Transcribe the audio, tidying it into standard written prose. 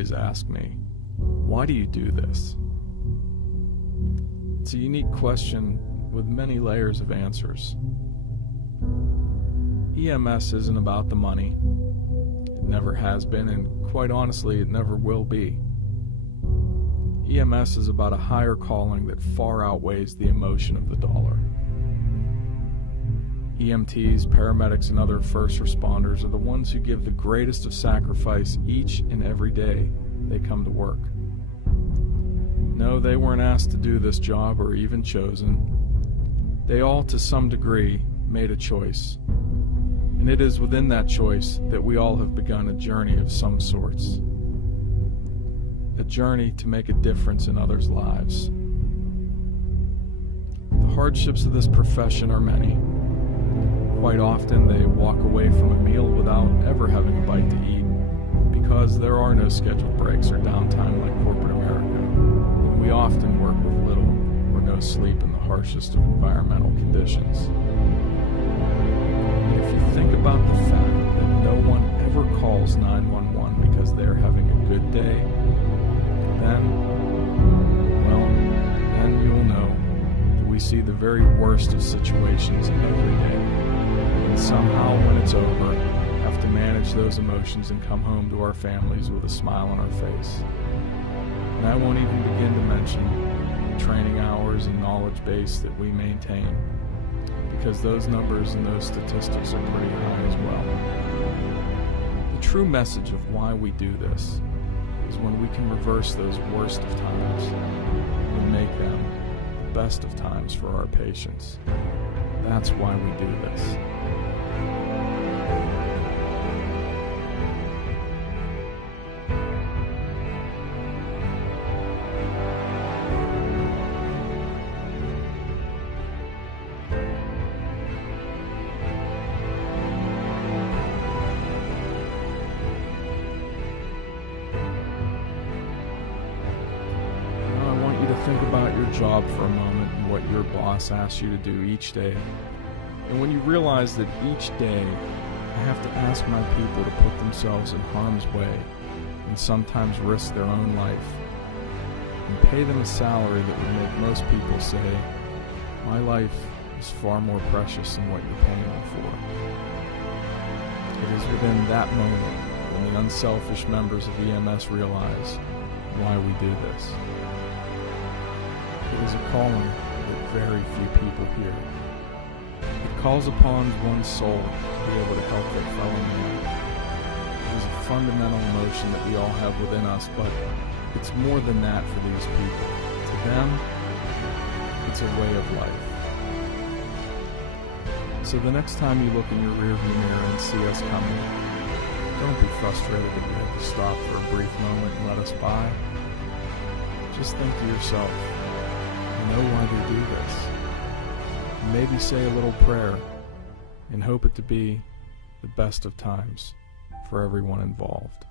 always ask me, why do you do this? It's a unique question with many layers of answers. EMS isn't about the money. It never has been, and quite honestly, it never will be. EMS is about a higher calling that far outweighs the emotion of the dollar. EMTs, paramedics, and other first responders are the ones who give the greatest of sacrifice each and every day they come to work. No, they weren't asked to do this job or even chosen. They all, to some degree, made a choice. And it is within that choice that we all have begun a journey of some sorts. A journey to make a difference in others' lives. The hardships of this profession are many. Quite often they walk away from a meal without ever having a bite to eat because there are no scheduled breaks or downtime like corporate America. And we often work with little or no sleep in the harshest of environmental conditions. And if you think about the fact that no one ever calls 911 because they're having a good day, then you'll know that we see the very worst of situations every day. And somehow, when it's over, have to manage those emotions and come home to our families with a smile on our face. And I won't even begin to mention the training hours and knowledge base that we maintain, because those numbers and those statistics are pretty high as well. The true message of why we do this is when we can reverse those worst of times and make them the best of times for our patients. That's why we do this. Think about your job for a moment and what your boss asks you to do each day. And when you realize that each day I have to ask my people to put themselves in harm's way and sometimes risk their own life and pay them a salary that would make most people say, my life is far more precious than what you're paying me for. It is within that moment when the unselfish members of EMS realize why we do this. It is a calling that very few people hear. It calls upon one's soul to be able to help their fellow man. It is a fundamental emotion that we all have within us, but it's more than that for these people. To them, it's a way of life. So the next time you look in your rearview mirror and see us coming, don't be frustrated that you have to stop for a brief moment and let us by. Just think to yourself, know why they do this. Maybe say a little prayer and hope it to be the best of times for everyone involved.